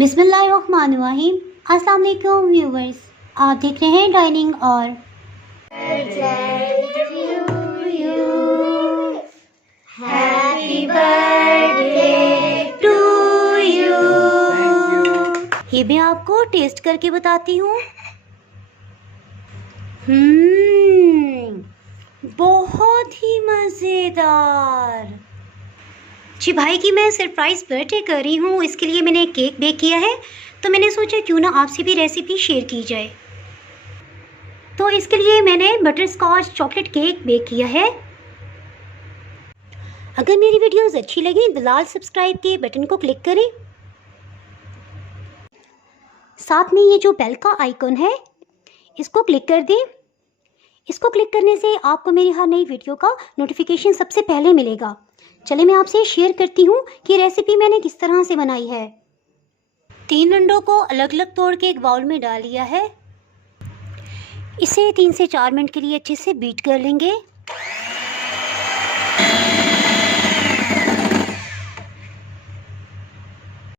बिस्मिल्लाहिर्रहमानिर्रहीम। अस्सलाम वालेकुम व्यूवर्स, आप देख रहे हैं डाइनिंग और हैप्पी बर्थडे टू यू। ये मैं आपको टेस्ट करके बताती हूँ। बहुत ही मज़ेदार। जी भाई की मैं सरप्राइज़ बर्थडे कर रही हूँ, इसके लिए मैंने केक बेक किया है, तो मैंने सोचा क्यों ना आपसे भी रेसिपी शेयर की जाए। तो इसके लिए मैंने butterscotch chocolate cake bake किया है। अगर मेरी वीडियोस अच्छी लगी तो लाल सब्सक्राइब के बटन को क्लिक करें। साथ में ये जो बेल का आइकन है इसको क्लिक कर दें। इसको क्लिक करने से आपको मेरी हर नई वीडियो का नोटिफिकेशन सबसे पहले मिलेगा। चलिए मैं आपसे शेयर करती हूँ कि रेसिपी मैंने किस तरह से बनाई है। 3 अंडों को अलग अलग तोड़ के एक बाउल में डाल लिया है। इसे 3 से 4 मिनट के लिए अच्छे से बीट कर लेंगे।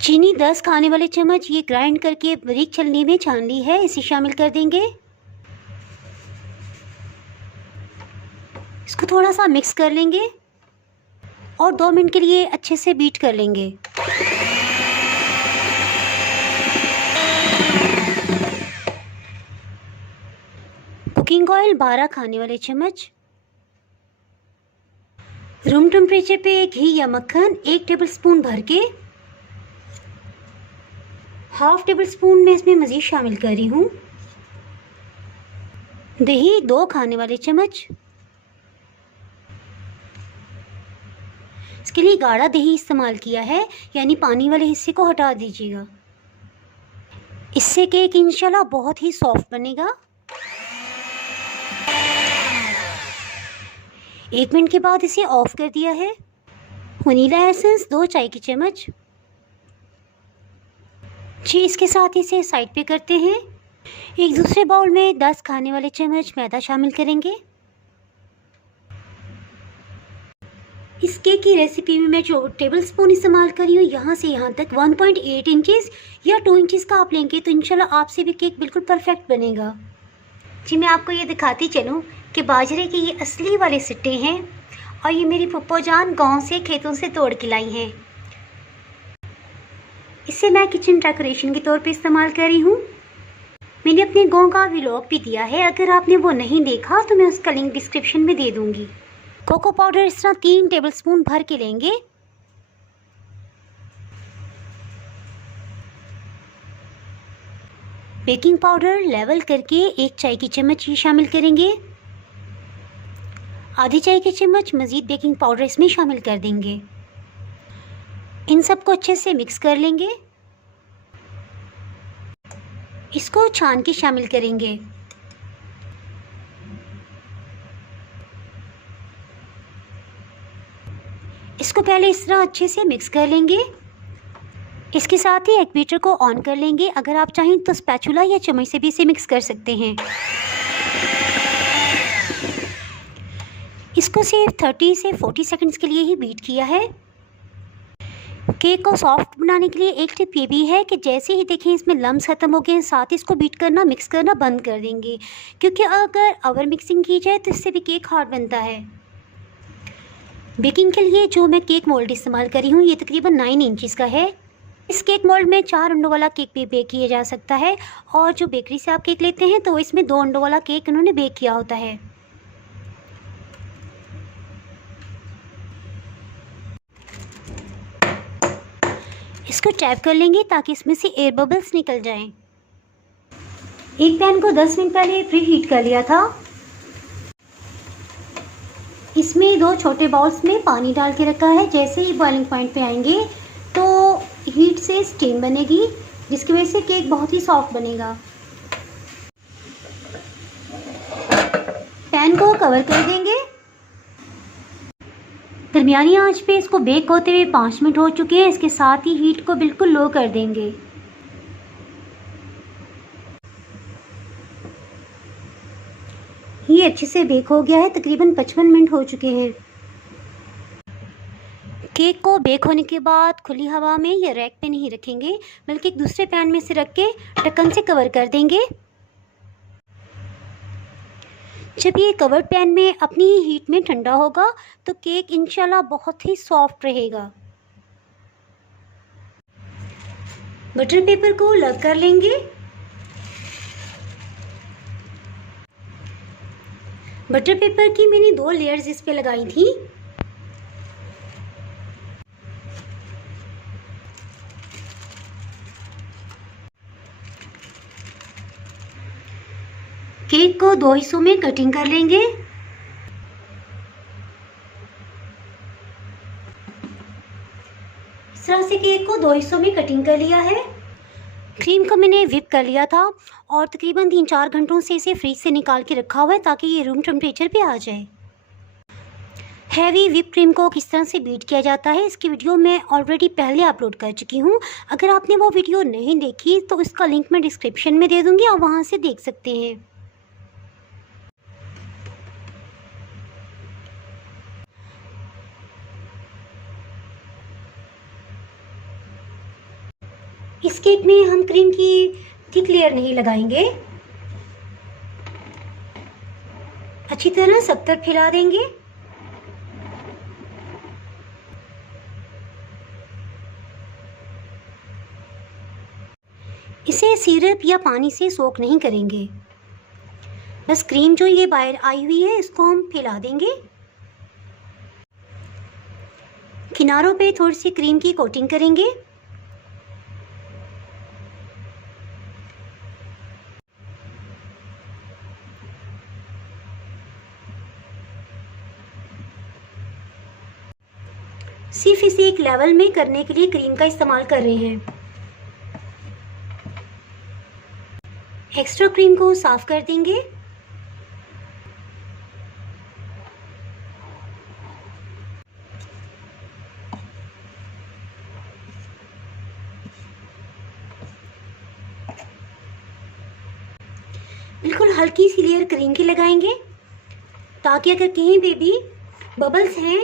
चीनी 10 खाने वाले चम्मच ये ग्राइंड करके बारीक छलनी में छान ली है, इसे शामिल कर देंगे। इसको थोड़ा सा मिक्स कर लेंगे और 2 मिनट के लिए अच्छे से बीट कर लेंगे। कुकिंग ऑयल 12 खाने वाले चम्मच, रूम टेम्परेचर पे घी या मक्खन 1 टेबलस्पून भर के, हाफ टेबल स्पून मैं इसमें मज़ीद शामिल कर रही हूँ। दही 2 खाने वाले चम्मच, इसके लिए गाढ़ा दही इस्तेमाल किया है, यानी पानी वाले हिस्से को हटा दीजिएगा। इससे केक इंशाल्लाह बहुत ही सॉफ्ट बनेगा। 1 मिनट के बाद इसे ऑफ कर दिया है। वनीला एसेंस 2 चाय की चम्मच। जी इसके साथ इसे साइड पे करते हैं। एक दूसरे बाउल में 10 खाने वाले चम्मच मैदा शामिल करेंगे। इस केक की रेसिपी में मैं जो टेबल स्पून इस्तेमाल करी हूँ, यहाँ से यहाँ तक 1.8 इंचेस या 2 इंचेस का आप लेंगे तो इंशाल्लाह आपसे भी केक बिल्कुल परफेक्ट बनेगा। जी मैं आपको ये दिखाती चलूँ कि बाजरे के ये असली वाले सिट्टे हैं और ये मेरी पप्पो जान गाँव से खेतों से तोड़ के लाई हैं। इसे मैं किचन डेकोरेशन के तौर पे इस्तेमाल कर रही हूँ। मैंने अपने गाँव का व्लॉग भी दिया है, अगर आपने वो नहीं देखा तो मैं उसका लिंक डिस्क्रिप्शन में दे दूँगी। कोको पाउडर इस तरह 3 टेबलस्पून भर के लेंगे। बेकिंग पाउडर लेवल करके 1 चाय की चम्मच ये शामिल करेंगे। आधी चाय की चम्मच मज़ीद बेकिंग पाउडर इसमें शामिल कर देंगे। इन सबको अच्छे से मिक्स कर लेंगे। इसको छान के शामिल करेंगे। इसको पहले इस तरह अच्छे से मिक्स कर लेंगे। इसके साथ ही एक बीटर को ऑन कर लेंगे। अगर आप चाहें तो स्पैचुला या चम्मच से भी इसे मिक्स कर सकते हैं। इसको सिर्फ 30 से 40 सेकंड्स के लिए ही बीट किया है। केक को सॉफ्ट बनाने के लिए एक टिप ये भी है कि जैसे ही देखें इसमें लम्स ख़त्म हो गए, साथ ही इसको बीट करना मिक्स करना बंद कर देंगे, क्योंकि अगर ओवर मिक्सिंग की जाए तो इससे भी केक हार्ड बनता है। बेकिंग के लिए जो मैं केक मोल्ड इस्तेमाल करी हूँ ये तकरीबन 9 इंचेस का है। इस केक मोल्ड में 4 अंडों वाला केक भी बेक किया जा सकता है, और जो बेकरी से आप केक लेते हैं तो इसमें 2 अंडों वाला केक उन्होंने बेक किया होता है। इसको टैप कर लेंगे ताकि इसमें से एयर बबल्स निकल जाएं। एक पैन को 10 मिनट पहले प्री हीट कर लिया था। इसमें 2 छोटे बाउल्स में पानी डाल के रखा है। जैसे ही बॉइलिंग पॉइंट पे आएंगे तो हीट से स्टीम बनेगी, जिसकी वजह से केक बहुत ही सॉफ्ट बनेगा। पैन को कवर कर देंगे। दरमियानी आंच पे इसको बेक होते हुए 5 मिनट हो चुके हैं। इसके साथ ही हीट को बिल्कुल लो कर देंगे। ये अच्छे से बेक हो गया है, तकरीबन 55 मिनट हो चुके हैं। केक को बेक होने के बाद खुली हवा में या रैक पे नहीं रखेंगे, बल्कि एक दूसरे पैन में से रख के ढक्कन से कवर कर देंगे। जब ये कवर्ड पैन में अपनी ही हीट में ठंडा होगा तो केक इंशाल्लाह बहुत ही सॉफ्ट रहेगा। बटर पेपर को लग कर लेंगे। बटर पेपर की मैंने 2 लेयर्स इस पे लगाई थी। केक को 2 हिस्सों में कटिंग कर लेंगे। इस तरह से केक को 2 हिस्सों में कटिंग कर लिया है। क्रीम को मैंने व्हिप कर लिया था और तकरीबन 3-4 घंटों से इसे फ्रिज से निकाल के रखा हुआ है ताकि ये रूम टेम्परेचर पे आ जाए। हैवी व्हिप क्रीम को किस तरह से बीट किया जाता है इसकी वीडियो मैं ऑलरेडी पहले अपलोड कर चुकी हूँ। अगर आपने वो वीडियो नहीं देखी तो इसका लिंक मैं डिस्क्रिप्शन में दे दूँगी, आप वहाँ से देख सकते हैं। इस केक में हम क्रीम की थिक लेयर नहीं लगाएंगे। अच्छी तरह सब तरफ फैला देंगे। इसे सिरप या पानी से सोक नहीं करेंगे, बस क्रीम जो ये बाहर आई हुई है इसको हम फैला देंगे। किनारों पे थोड़ी सी क्रीम की कोटिंग करेंगे। सिर्फ इसे एक लेवल में करने के लिए क्रीम का इस्तेमाल कर रहे हैं। एक्स्ट्रा क्रीम को साफ कर देंगे। बिल्कुल हल्की सी लेयर क्रीम की लगाएंगे ताकि अगर कहीं पे भी बबल्स हैं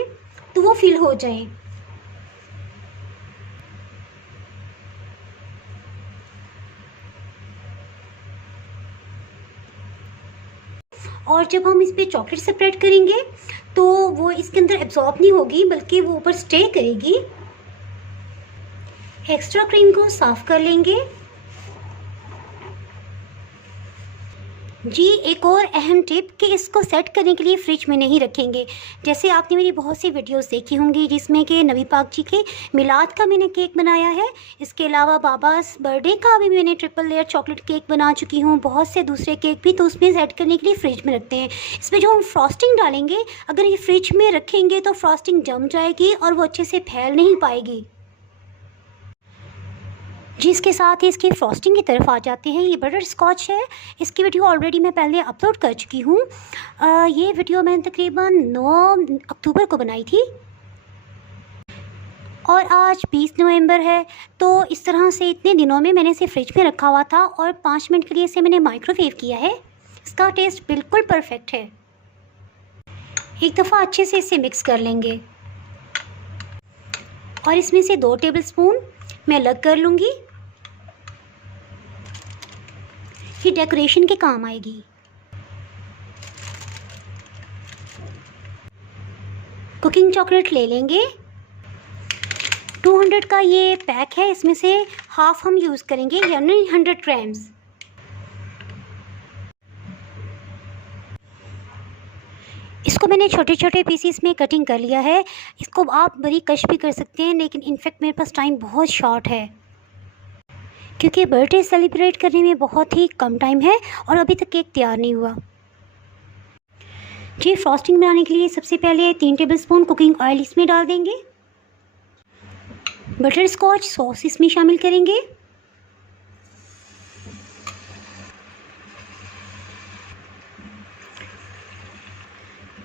तो वो फिल हो जाएं। और जब हम इस पे चॉकलेट स्प्रेड करेंगे तो वो इसके अंदर एब्जॉर्ब नहीं होगी बल्कि वो ऊपर स्टे करेगी। एक्स्ट्रा क्रीम को साफ कर लेंगे। जी एक और अहम टिप कि इसको सेट करने के लिए फ्रिज में नहीं रखेंगे। जैसे आपने मेरी बहुत सी वीडियोस देखी होंगी जिसमें कि नबी पाक जी के मिलाद का मैंने केक बनाया है। इसके अलावा बाबास बर्थडे का भी मैंने ट्रिपल लेयर चॉकलेट केक बना चुकी हूँ, बहुत से दूसरे केक भी, तो उसमें सेट करने के लिए फ्रिज में रखते हैं। इसमें जो हम फ्रॉस्टिंग डालेंगे अगर ये फ्रिज में रखेंगे तो फ्रॉस्टिंग जम जाएगी और वो अच्छे से फैल नहीं पाएगी। जिसके साथ ही इसकी फ्रॉस्टिंग की तरफ आ जाते हैं। ये बटर स्कॉच है, इसकी वीडियो ऑलरेडी मैं पहले अपलोड कर चुकी हूँ। ये वीडियो मैंने तकरीबन 9 अक्टूबर को बनाई थी और आज 20 नवंबर है। तो इस तरह से इतने दिनों में मैंने इसे फ्रिज में रखा हुआ था और 5 मिनट के लिए इसे मैंने माइक्रोवेव किया है। इसका टेस्ट बिल्कुल परफेक्ट है। एक दफ़ा अच्छे से इसे मिक्स कर लेंगे और इसमें से 2 टेबलस्पून मैं अलग कर लूँगी। ये डेकोरेशन के काम आएगी। कुकिंग चॉकलेट ले लेंगे। 200 का ये पैक है, इसमें से हाफ हम यूज़ करेंगे यानी 100 ग्राम्स। इसको मैंने छोटे छोटे पीसीस में कटिंग कर लिया है। इसको आप बड़ी कश भी कर सकते हैं, लेकिन इनफैक्ट मेरे पास टाइम बहुत शॉर्ट है क्योंकि बर्थडे सेलिब्रेट करने में बहुत ही कम टाइम है और अभी तक केक तैयार नहीं हुआ। जी फ्रॉस्टिंग बनाने के लिए सबसे पहले 3 टेबलस्पून कुकिंग ऑयल इसमें डाल देंगे। बटर स्कॉच सॉस इसमें शामिल करेंगे।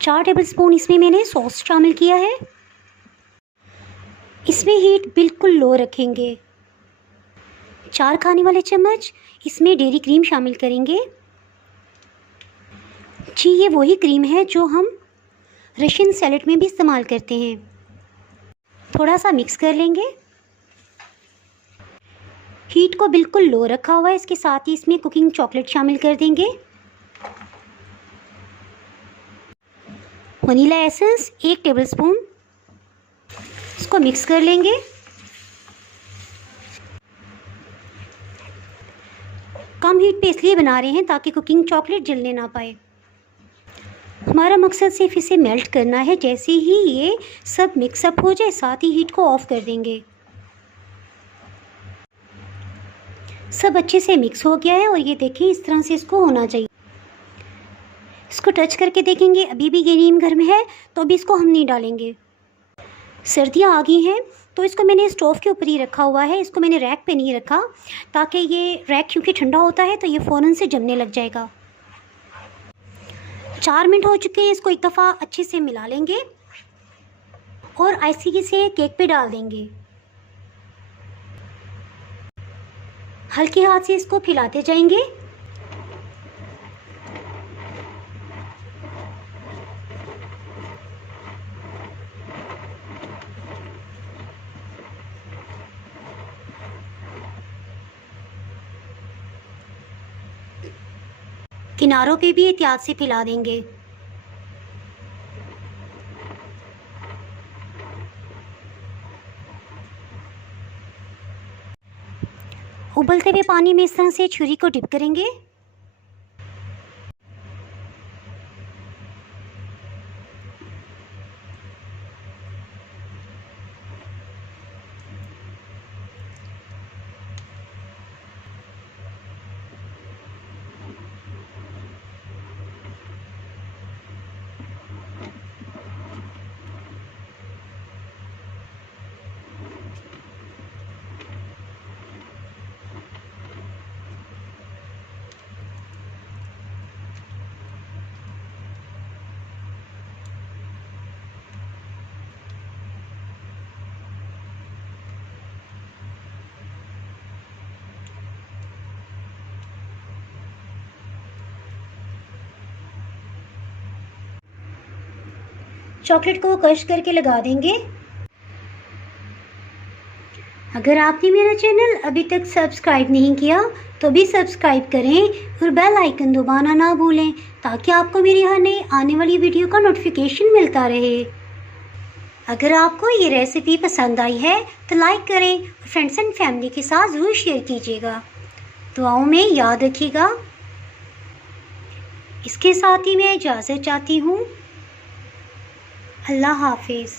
चार टेबलस्पून इसमें मैंने सॉस शामिल किया है। इसमें हीट बिल्कुल लो रखेंगे। 4 खाने वाले चम्मच इसमें डेयरी क्रीम शामिल करेंगे। जी ये वही क्रीम है जो हम रशियन सैलेड में भी इस्तेमाल करते हैं। थोड़ा सा मिक्स कर लेंगे। हीट को बिल्कुल लो रखा हुआ है। इसके साथ ही इसमें कुकिंग चॉकलेट शामिल कर देंगे। Vanilla essence 1 tablespoon. इसको मिक्स कर लेंगे। कम हीट पे इसलिए बना रहे हैं ताकि कुकिंग चॉकलेट जलने ना पाए। हमारा मकसद सिर्फ इसे मेल्ट करना है। जैसे ही ये सब मिक्सअप हो जाए साथ ही हीट को ऑफ कर देंगे। सब अच्छे से मिक्स हो गया है और ये देखें इस तरह से इसको होना चाहिए। इसको टच करके देखेंगे अभी भी ये नीम गर्म है, तो अभी इसको हम नहीं डालेंगे। सर्दियाँ आ गई हैं तो इसको मैंने स्टोव के ऊपर ही रखा हुआ है। इसको मैंने रैक पे नहीं रखा ताकि ये रैक क्योंकि ठंडा होता है तो ये फ़ौरन से जमने लग जाएगा। 4 मिनट हो चुके हैं। इसको एक दफ़ा अच्छे से मिला लेंगे और आइसिंग से केक पे डाल देंगे। हल्के हाथ से इसको फैलाते जाएंगे। किनारों पे भी एहतियात से फैला देंगे। उबलते हुए पानी में इस तरह से छुरी को डिप करेंगे। चॉकलेट को क्रश करके लगा देंगे। अगर आपने मेरा चैनल अभी तक सब्सक्राइब नहीं किया तो भी सब्सक्राइब करें और बेल आइकन दबाना ना भूलें ताकि आपको मेरी हर नई आने वाली वीडियो का नोटिफिकेशन मिलता रहे। अगर आपको ये रेसिपी पसंद आई है तो लाइक करें और फ्रेंड्स एंड फैमिली के साथ ज़रूर शेयर कीजिएगा। दुआओं में याद रखिएगा। इसके साथ ही मैं इजाज़त चाहती हूँ। अल्लाह हाफिज़।